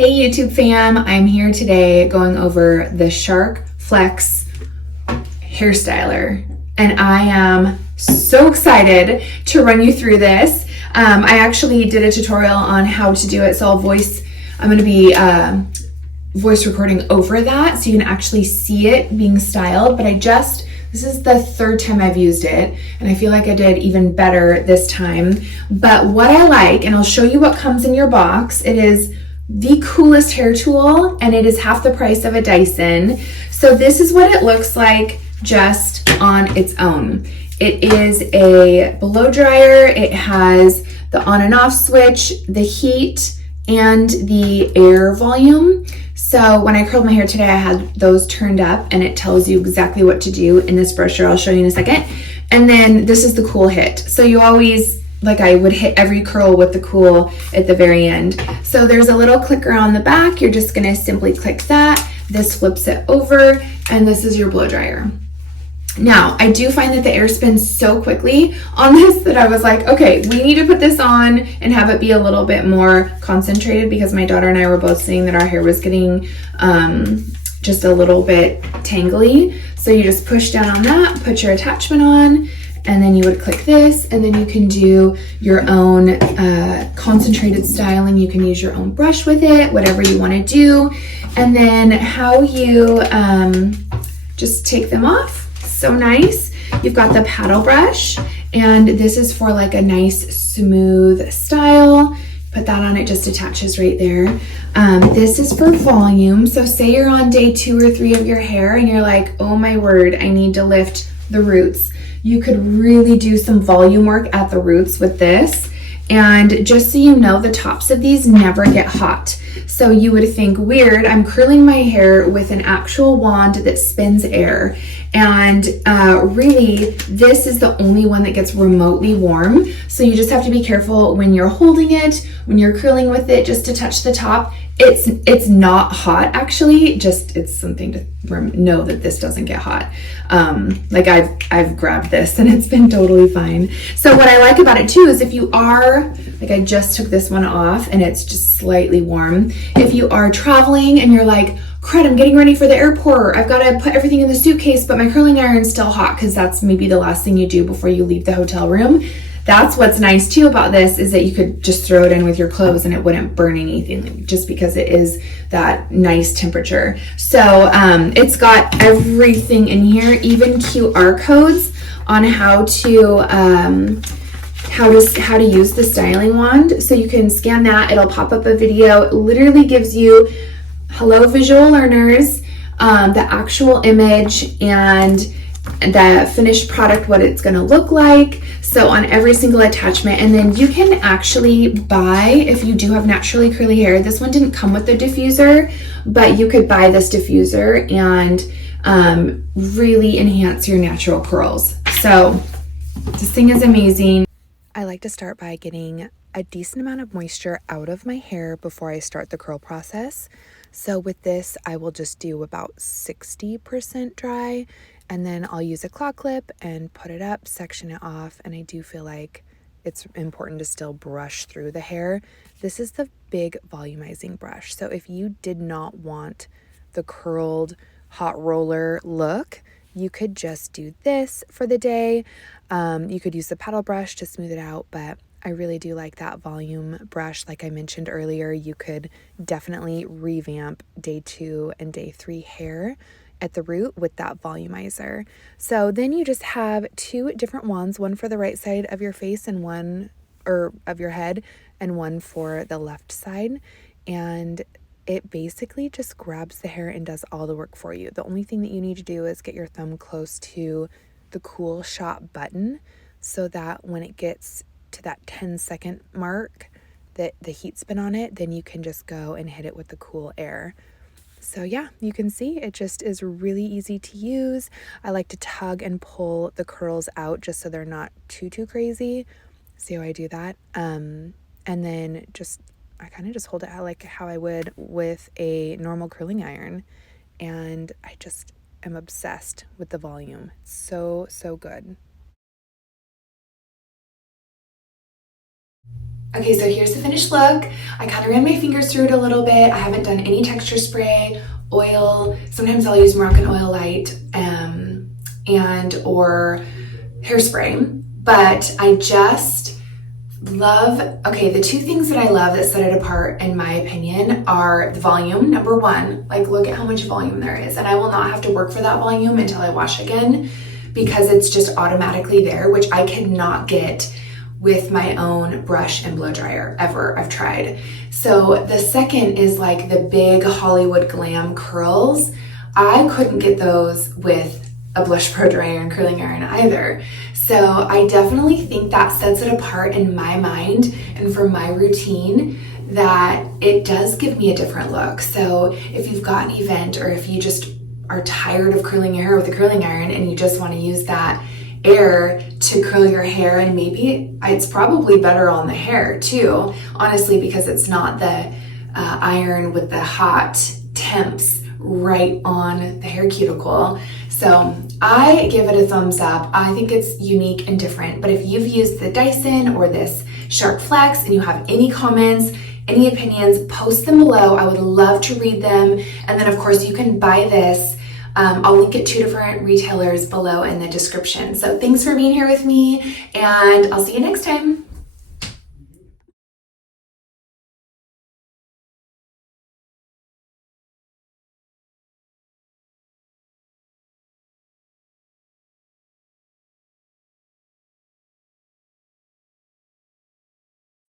Hey YouTube fam, I'm here today going over the Shark Flex hairstyler, and I am so excited to run you through this. I actually did a tutorial on how to do it, so I'm going to be voice recording over that so you can actually see it being styled, but this is the third time I've used it, and I feel like I did even better this time. But what I like, and I'll show you what comes in your box, it is the coolest hair tool, and it is half the price of a Dyson. So this is what it looks like just on its own. It is a blow dryer. It has the on and off switch, the heat, and the air volume. So when I curled my hair today, I had those turned up, and it tells you exactly what to do in this brusher. I'll show you in a second. And then this is the cool hit. So you always, like I would hit every curl with the cool at the very end. So there's a little clicker on the back. You're just gonna simply click that. This flips it over, and this is your blow dryer. Now, I do find that the air spins so quickly on this that I was like, okay, we need to put this on and have it be a little bit more concentrated, because my daughter and I were both saying that our hair was getting just a little bit tangly. So you just push down on that, put your attachment on, and then you would click this, and then you can do your own concentrated styling. You can use your own brush with it, whatever you want to do. And then how you just take them off. So nice. You've got the paddle brush, and this is for like a nice smooth style. Put that on, it just attaches right there. This is for volume. So say you're on day 2 or 3 of your hair and you're like, oh my word, I need to lift the roots. You could really do some volume work at the roots with this. And just so you know, the tops of these never get hot. So you would think, weird, I'm curling my hair with an actual wand that spins air. And really, this is the only one that gets remotely warm. So you just have to be careful when you're holding it, when you're curling with it, just to touch the top. It's not hot, actually, just it's something to know that this doesn't get hot. Like I've grabbed this and it's been totally fine. So what I like about it too is if you are, like I just took this one off and it's just slightly warm. If you are traveling and you're like, crud, I'm getting ready for the airport, I've got to put everything in the suitcase, but my curling iron's still hot, because that's maybe the last thing you do before you leave the hotel room. That's what's nice too about this, is that you could just throw it in with your clothes and it wouldn't burn anything, just because it is that nice temperature. So it's got everything in here, even QR codes on how to use the styling wand. So you can scan that, it'll pop up a video. It literally gives you, hello visual learners, the actual image and the finished product, what it's going to look like. So on every single attachment, and then you can actually buy, if you do have naturally curly hair, this one didn't come with the diffuser, but you could buy this diffuser and really enhance your natural curls. So this thing is amazing. I like to start by getting a decent amount of moisture out of my hair before I start the curl process. So with this, I will just do about 60% dry, and then I'll use a claw clip and put it up, section it off, and I do feel like it's important to still brush through the hair. This is the big volumizing brush. So if you did not want the curled hot roller look, you could just do this for the day. You could use the paddle brush to smooth it out, but I really do like that volume brush. Like I mentioned earlier, you could definitely revamp day 2 and day 3 hair at the root with that volumizer. So then you just have 2 different wands, one for the right side of your face and one, or of your head, and one for the left side. And it basically just grabs the hair and does all the work for you. The only thing that you need to do is get your thumb close to the cool shot button, so that when it gets to that 10-second mark that the heat's been on it, then you can just go and hit it with the cool air. So yeah, you can see it just is really easy to use. I like to tug and pull the curls out just so they're not too crazy. See how I do that? And then I kind of just hold it out like how I would with a normal curling iron. And I just am obsessed with the volume. It's so good. Okay, so here's the finished look. I kind of ran my fingers through it a little bit. I haven't done any texture spray, oil. Sometimes I'll use Moroccan Oil Light and or hairspray, but I just love, okay, the two things that I love that set it apart, in my opinion, are the volume. Number one, like look at how much volume there is, and I will not have to work for that volume until I wash again because it's just automatically there, which I cannot get with my own brush and blow dryer ever. I've tried. So the second is like the big Hollywood glam curls. I couldn't get those with a blush blow dryer and curling iron either. So I definitely think that sets it apart in my mind and for my routine, that it does give me a different look. So if you've got an event, or if you just are tired of curling your hair with a curling iron and you just want to use that air to curl your hair, and maybe it's probably better on the hair too, honestly, because it's not the iron with the hot temps right on the hair cuticle. So I give it a thumbs up. I think it's unique and different. But if you've used the Dyson or this Shark Flex and you have any comments, any opinions, post them below. I would love to read them. And then of course you can buy this. I'll link it to different retailers below in the description. So thanks for being here with me, and I'll see you next time.